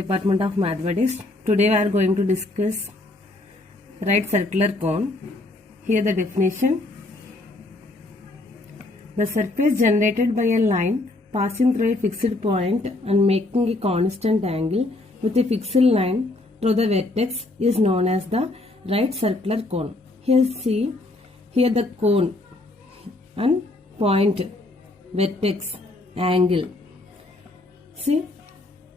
Department of Mathematics. Today we are going to discuss right circular cone. Here the definition. The surface generated by a line passing through a fixed point and making a constant angle with a fixed line through the vertex is known as the right circular cone. Here see, here the cone and point, vertex, angle. See,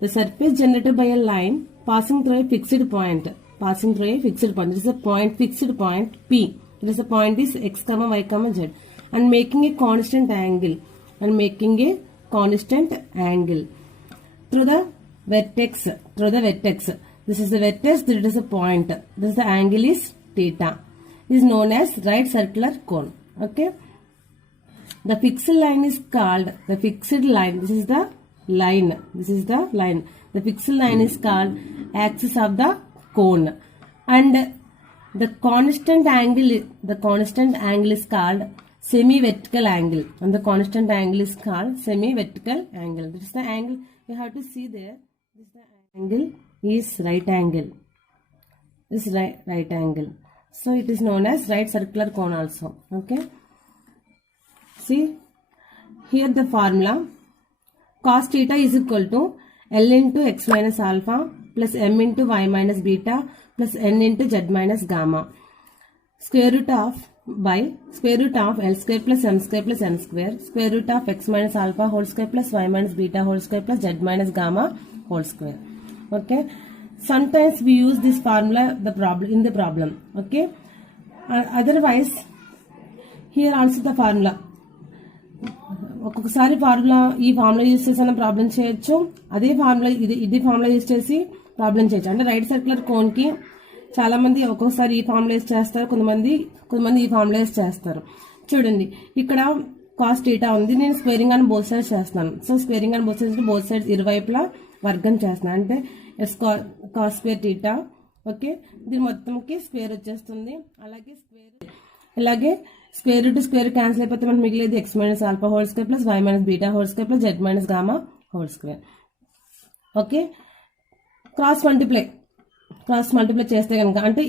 the surface generated by a line passing through a fixed point. Passing through a fixed point. This is a point, fixed point P. This is a point is x, y, z. And making a constant angle. And making a constant angle through the vertex. Through the vertex. This is the vertex. This is a point. This is the angle is theta. Is known as right circular cone. Okay. The fixed line is called the fixed line. This is the line. This is the line. The fixed line is called axis of the cone, and the constant angle is called semi-vertical angle, and the constant angle is called semi-vertical angle. This is the angle you have to see there. This is the angle is right angle. This is right angle. So it is known as right circular cone also. Okay. See here the formula. Cos theta is equal to L into x minus alpha plus m into y minus beta plus n into z minus gamma. Square root of by square root of L square plus m square plus n square. Square root of x minus alpha whole square plus y minus beta whole square plus z minus gamma whole square. Okay. Sometimes we use this formula in the problem. Okay. Otherwise, here also the formula. ఒక్కొక్కసారి formula ఈ formula use చేసిన problem చేయొచ్చు, అదే formula ఇది formula use చేసి problem చేయొచ్చు. అంటే right circular cone కి చాలా మంది ఒక్కొక్కసారి ఈ ఫార్ములా యూజ్ చేస్తారు, కొంతమంది ఈ ఫార్ములా యూజ్ చేస్తారు. చూడండి ఇక్కడ కాస్ థీటా ఉంది, నేను స్క్వేరింగ్ అని బోత్ సైడ్స్ చేస్తాను. సో స్క్వేరింగ్ అని బోత్ సైడ్స్ ఇరువైపులా వర్గం చేస్తున్నాను. అంటే s cos square theta. Okay, దీని మొత్తంకి స్క్వేర్ వచ్చేస్తుంది. అలాగే స్క్వేర్ రూట్ స్క్వేర్ క్యాన్సిల్ అయిపోతే మనకు మిగిలేదు x minus alpha whole square plus y minus beta whole square plus z minus gamma whole square. Okay, cross multiply చేస్తే కనుక అంటే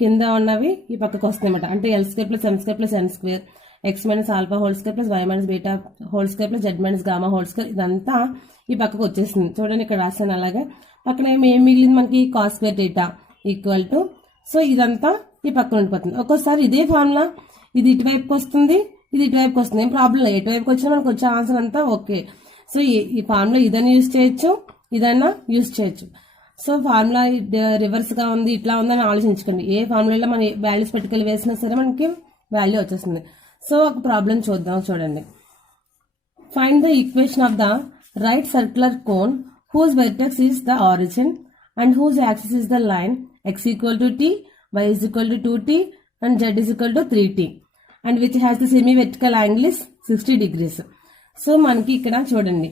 కింద ఉన్నవి ఈ పక్కకు వస్తాయి అన్నమాట. అంటే l square plus m square plus n square x minus alpha whole square plus y minus beta whole square plus z minus gamma whole square, ఇదంతా ఈ పక్కకు వచ్చేసింది. చూడండి ఇక్కడ రాస్తాను. అలాగే పక్కన ఏం మిగిలింది మనకి cos square theta equal to, so ఇదంతా ఈ పక్కన ఉండిపోతుంది. ఒక్కోసారి ఇదే ఫార్ములా ఇది ఇటువైపుకి వస్తుంది, ఇది ఇటువైపుకి వస్తుంది, ఏం ప్రాబ్లం లేదు. ఎటువైపుకి వచ్చినా మనకు వచ్చే ఆన్సర్ అంతా ఓకే. సో ఈ ఫార్ములా ఇదైనా యూజ్ చేయొచ్చు, ఇదైనా యూజ్ చేయొచ్చు. సో ఫార్ములా రివర్స్ గా ఉంది, ఇట్లా ఉందని ఆలోచించుకోండి. ఏ ఫార్ములాలో మనం వాల్యూస్ పెట్టుకెళ్ళి వేసినా సరే మనకి వాల్యూ వచ్చేస్తుంది. సో ఒక ప్రాబ్లం చూద్దాం. చూడండి. Find the equation of the right circular cone whose vertex is the origin and whose axis is the line x equal to t, y is equal to 2t and z is equal to 3t and which has the semi-vertical angle is 60 degrees. So మనకి ఇక్కడ చూడండి,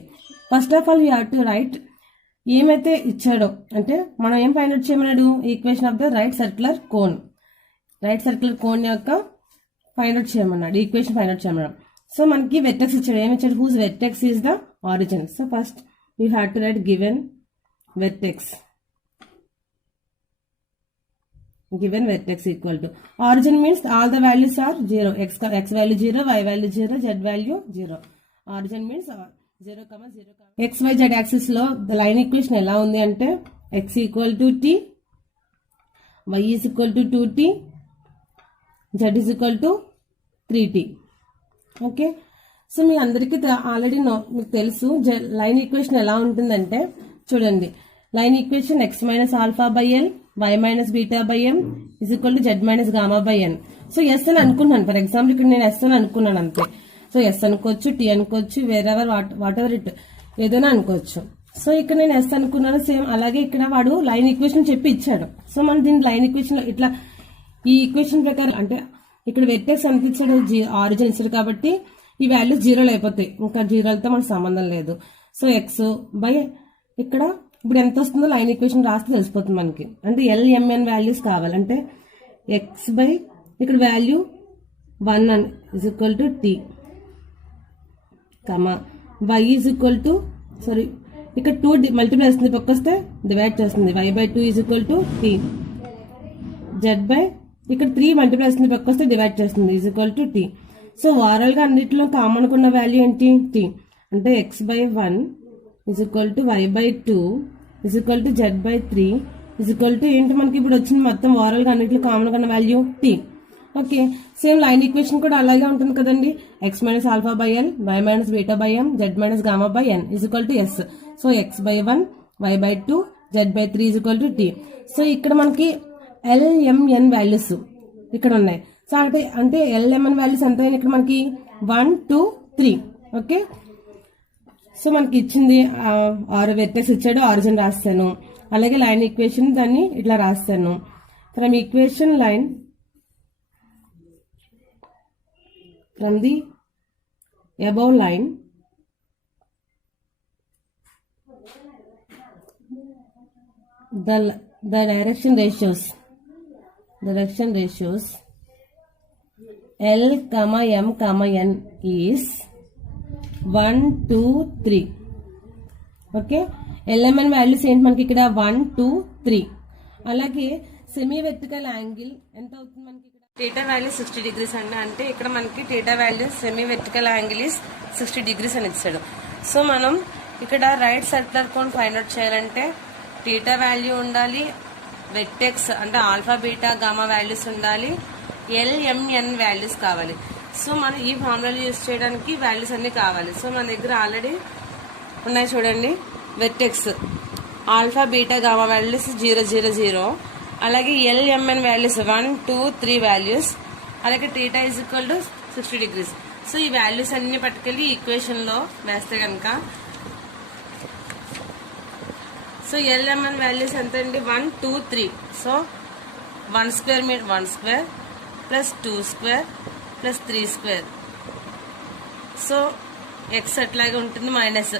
first of all you have to write ఏమైతే ఇచ్చాడో, అంటే మనం ఏం find out చేయమన్నాడు, equation of the right circular cone. Right circular cone యొక్క ఫైండ్ అవుట్ చేయమన్నాడు, ఈక్వేషన్ ఫైండ్ అవుట్ చేయమన్నాడు. సో మనకి వెర్టెక్స్ ఇచ్చాడు, ఏమి ఇచ్చాడు, whose vertex is the origin. So first you have to write given vertex. Given vertex equal to origin means all the values are 0. X value 0, y value 0, z value 0. Origin means 0, 0. X, y, z axis లో the line equation ఎలా ఉంది అంటే x equal to t, y is equal to 2t, z is equal to 3t. Okay, so మీ అందరికీ already మీకు తెలుసు line equation ఎలా ఉంటుందంటే, చూడండి. Line equation x minus alpha by L y minus beta by M is equal to Z minus gamma by N. So S అని అనుకున్నాను. For example ఇక్కడ నేను ఎస్ అని అనుకున్నాను అంతే. సో ఎస్ అనుకోవచ్చు, టీ అనుకోవచ్చు, వేరెవర్ వాట్ ఎవర్ ఇట్ ఏదైనా అనుకోవచ్చు. సో ఇక్కడ నేను ఎస్ అనుకున్నాను. సేమ్ అలాగే ఇక్కడ వాడు లైన్ ఈక్వేషన్ చెప్పి ఇచ్చాడు. సో మనం దీని లైన్ ఈక్వేషన్ లో ఇట్లా ఈ ఈక్వేషన్ ప్రకారం అంటే ఇక్కడ వెర్టెక్స్ ఎంత ఇచ్చాడు, ఆరిజిన్ ఇచ్చాడు కాబట్టి ఈ వాల్యూ జీరోలు అయిపోతాయి. ఇంకా జీరోలతో మనకు సంబంధం లేదు. సో ఎక్స్ బై ఇక్కడ ఇప్పుడు ఎంత వస్తుందో లైన్ ఈక్వేషన్ రాస్తే తెలిసిపోతుంది మనకి. అంటే ఎల్ఎంఎన్ వాల్యూస్ కావాలంటే ఎక్స్ బై ఇక్కడ value 1 is equal to t, y is equal to ఇక్కడ 2 మల్టిప్లై చేస్తుంది, పక్క వస్తే డివైడ్ చేస్తుంది. y/2 is equal to t. z/, ఇక్కడ 3 మల్టిప్లై చేస్తుంది, పక్క వస్తే డివైడ్ చేస్తుంది, is equal to t. So overall గా అన్నిటిలో కామన్ ఉన్న వాల్యూ ఏంటి? t. అంటే x/1 is equal to y/2 is equal to z/3 is equal to ఏంటి? మనకి ఇప్పుడు వచ్చిన మొత్తం ఓవరాల్ గా అన్నిటిలో కామన్ ఉన్న value t. Okay, same line equation కూడా అలాగే ఉంటుంది కదండి. x minus alpha by L, y minus beta by m, z minus gamma by n is equal to s. So x/1, y/2, z/3 is equal to t. So ఇక్కడ మనకి LMN values ఇక్కడ ఉన్నాయి. So అంటే LMN values ఎంత ఇక్కడ మనకి 1, 2, 3. Okay, so మనకి ఇచ్చింది 6 వెక్టర్స్ ఇచ్చాడు, ఆరిజిన్ రాస్తాను. అలాగే లైన్ ఈక్వేషన్ దాన్ని ఇట్లా రాస్తాను. From equation line from the above line the direction ratios L, M, N is 1, 2, 3. Okay, LMN values ఏంటి మనకి ఇక్కడ 1, 2, 3. అలాగే సెమీ వెర్టికల్ యాంగిల్ ఎంత అవుతుంది మనకి? థీటా వాల్యూ 60 degrees అండి. అంటే ఇక్కడ మనకి theta value semi vertical angle is 60 degrees అని ఇచ్చాడు. సో మనం ఇక్కడ right circular cone find out చేయాలంటే థీటా వాల్యూ ఉండాలి, వెర్టెక్స్ అంటే ఆల్ఫా బీటా గామా వాల్యూస్ ఉండాలి, LMN వాల్యూస్ కావాలి. సో మనం ఈ ఫార్ములా యూజ్ చేయడానికి వాల్యూస్ అన్ని కావాలి. సో మన దగ్గర ఆల్రెడీ ఉన్నాయి చూడండి. Vertex alpha beta gamma values 0, 0, 0. అలాగే LMN వాల్యూస్ 1, 2, 3 వాల్యూస్. అలాగే theta is equal to 60 degrees. So ఈ వాల్యూస్ అన్ని పట్టుకెళ్ళి ఈక్వేషన్ లో వేస్తే కనుక సో LMN వాల్యూస్ ఎంత అండి? 1, 2, 3. So 1 square metre 1 square plus 2 square plus 3 square. So x అట్లాగే ఉంటుంది minus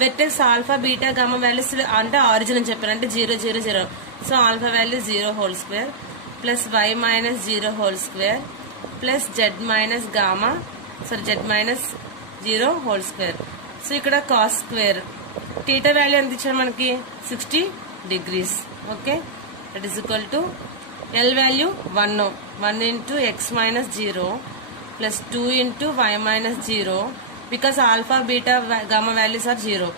vectors alpha beta gamma values అంటే ఆరిజిన్ అని చెప్పారు, అంటే 0, 0, 0. So alpha value 0 whole square plus y minus 0 whole square plus z minus gamma z minus 0 whole square. So ఇక్కడ cos square. Theta value ఎంత ఇచ్చారు మనకి? 60 degrees. Okay, that is equal to L value 1 into x minus 0 plus 2 into y minus 0 because alpha beta gamma values are 0.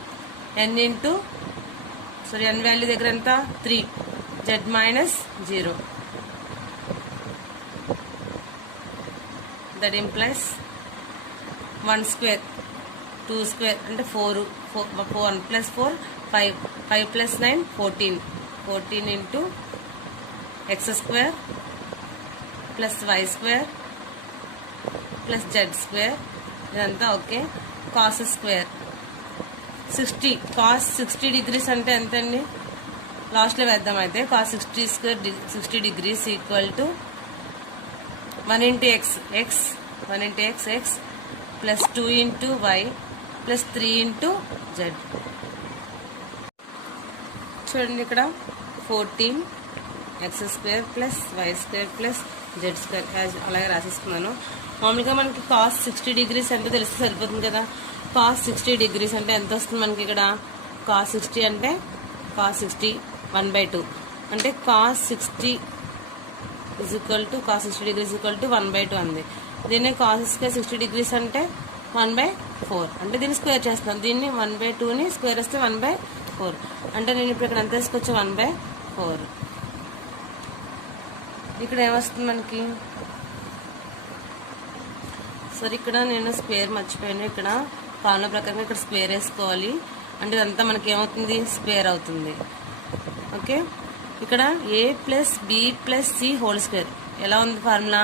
n into n value దగ్గర ఎంత? 3, z minus 0. That implies 1 square 2 square అంటే 4 plus 4 5 plus 9 14 into x square plus y square plus z square ఇదంతా. Okay, cos square 60 cos 60 degrees అంటే ఎంత అండి? Last లో వేద్దాం. అయితే cos 60 square 60 degrees equal to 1 into x plus 2 into y plus 3 into z. చూడండి ఇక్కడ 14 x square plus y square plus z square అలాగే రాసేసుకున్నాను. మామూలుగా మనకి కాస్ 60 degrees అంటే తెలిస్తే సరిపోతుంది కదా. కాస్ 60 degrees అంటే ఎంత వస్తుంది మనకి ఇక్కడ? కాస్ 60 అంటే కాస్ 60 1/2 అంటే cos 60 is equal to cos 60 degrees equal to 1/2 అంది. దీన్ని కాస్ స్క్వేర్ 60 degrees అంటే 1/4 అంటే దీన్ని స్క్వేర్ చేస్తున్నాను. దీన్ని 1/2ని స్క్వేర్ వస్తే 1/4 అంటే నేను ఇప్పుడు ఇక్కడ ఎంత తీసుకొచ్చా? 1/4. ఇక్కడ ఏమొస్తుంది మనకి? సరే, ఇక్కడ నేను స్క్వేర్ మర్చిపోయాను. ఇక్కడ ఫార్ములా ప్రకారం ఇక్కడ స్క్వేర్ వేసుకోవాలి. అంటే ఇదంతా మనకి ఏమవుతుంది? స్క్వేర్ అవుతుంది. ఓకే, ఇక్కడ a plus b plus c whole square ఎలా ఉంది formula?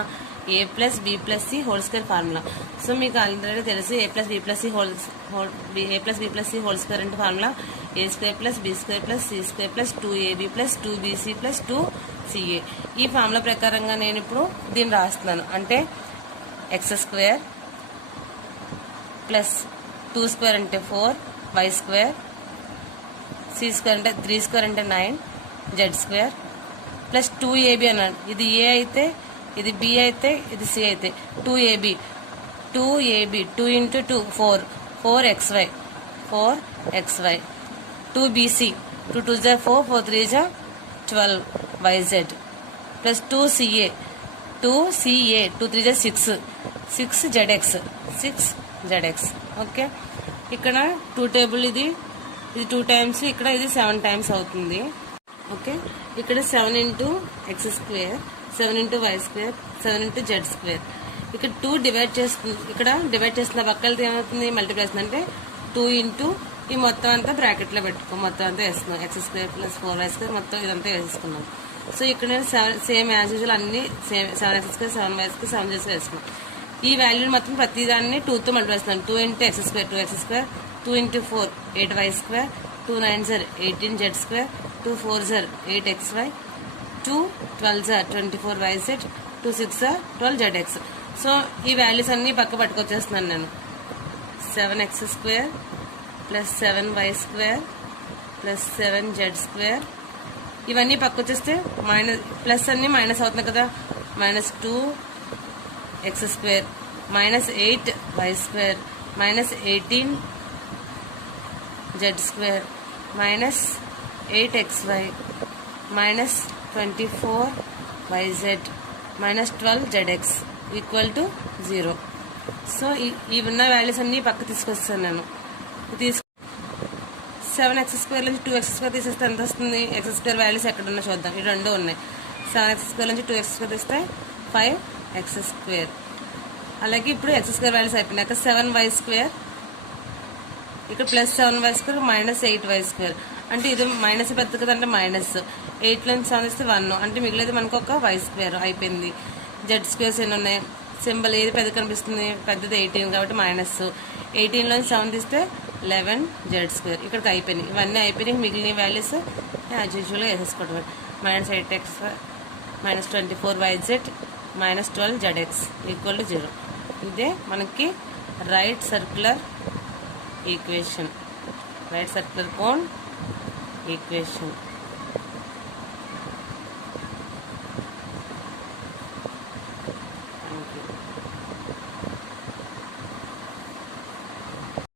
a plus b plus c whole square formula. So మీకు ఆల్రెడీ తెలుసు a plus b plus c whole square అంటే formula a square plus b square plus c square plus 2ab plus 2bc plus 2ca. ఈ formula ప్రకారంగా నేను ఇప్పుడు దీన్ని రాస్తున్నాను. అంటే ఎక్స్ స్క్వేర్ ప్లస్ 2 స్క్వేర్ అంటే 4 y స్క్వేర్ సి స్క్వేర్ అంటే 3 స్క్వేర్ అంటే 9 జెడ్ స్క్వేర్ ప్లస్ 2ab అన్నాడు. ఇది ఏ అయితే, ఇది బి అయితే, ఇది సి అయితే 2ab 2 into 2 4 4xy 2BC, 2 2 is 4, 4 3 is 12 YZ plus 2CA, 2 3 is 6, 6 ZX, 6 ZX. Okay, ఇక్కడ 2 టేబుల్ ఇది 2 టైమ్స్, ఇక్కడ ఇది 7 టైమ్స్ అవుతుంది. ఓకే, ఇక్కడ 7 into x square, 7 into y square, 7 into z square. ఇక్కడ 2 డివైడ్ చేస్తుంది, ఇక్కడ డివైడ్ చేస్తున్న పక్కలతో ఏమవుతుంది, మల్టిప్లై అవుతుంది. అంటే 2 ఇంటూ ఈ మొత్తం అంతా బ్రాకెట్ లో పెట్టుకో, మొత్తం అంతా వేసుకున్నాం. X square plus 4y square మొత్తం ఇదంతా వేసుకున్నాం. సో ఇక్కడ నేను సేమ్ యాజ్ యూజువల్ అన్ని same 7x square, 7y square, 7z square వేసుకున్నాం. ఈ వాల్యూ మొత్తం ప్రతిదాన్ని 2తో మల్టిప్లై చేస్తున్నాను. 2 into x square 2x square, 2 into 4 8y square, 2 9 18z square, 2 4 8xy, 2 12 24yz, 2 6 12zx. So ఈ వాల్యూస్ అన్ని పక్క పట్టుకొచ్చేస్తున్నాను నేను. 7x square plus 7y square plus 7z square, ఇవన్నీ పక్క వచ్చేస్తే మైనస్ ప్లస్ అన్ని మైనస్ అవుతున్నాయి కదా. Minus 2x square minus 8y square minus 18z square minus 8xy minus 24yz minus 12zx equal to 0. So ఈ ఉన్న వాల్యూస్ అన్ని పక్క తీసుకొస్తాను నేను. 7x స్క్వేర్ నుంచి 2x స్క్వేర్ తీసేస్తే ఎంత వస్తుంది? ఎక్స్ స్క్వేర్ వాల్యూస్ ఎక్కడున్నా చూద్దాం. ఈ రెండు ఉన్నాయి. 7x స్క్వేర్ నుంచి 2x స్క్వేర్ తీస్తే 5x స్క్వేర్. అలాగే ఇప్పుడు ఎక్స్ స్క్వేర్ వాల్యూస్ అయిపోయినాక 7y స్క్వేర్, ఇక్కడ plus 7y square minus 8y square. అంటే ఇది మైనస్ పెద్ద కదా, అంటే మైనస్ 8 నుంచి 7 ఇస్తే 1, అంటే మిగిలేదు మనకు ఒక y స్క్వేర్ అయిపోయింది. జెడ్ స్క్వేర్స్ ఎన్ని ఉన్నాయి? సింబల్ ఏది పెద్ద కనిపిస్తుంది? పెద్దది 18 కాబట్టి మైనస్ 18 నుంచి 7 తీస్తే 11z స్క్వేర్. ఇక్కడికి అయిపోయినాయి, ఇవన్నీ అయిపోయినాయి. మిగిలిన వాల్యూస్ యాజ్ యూజువల్గా వేసేసుకోవటం. Minus 8x minus 24yz minus 12zx equal to 0. ఇదే మనకి right circular equation, right circular cone equation.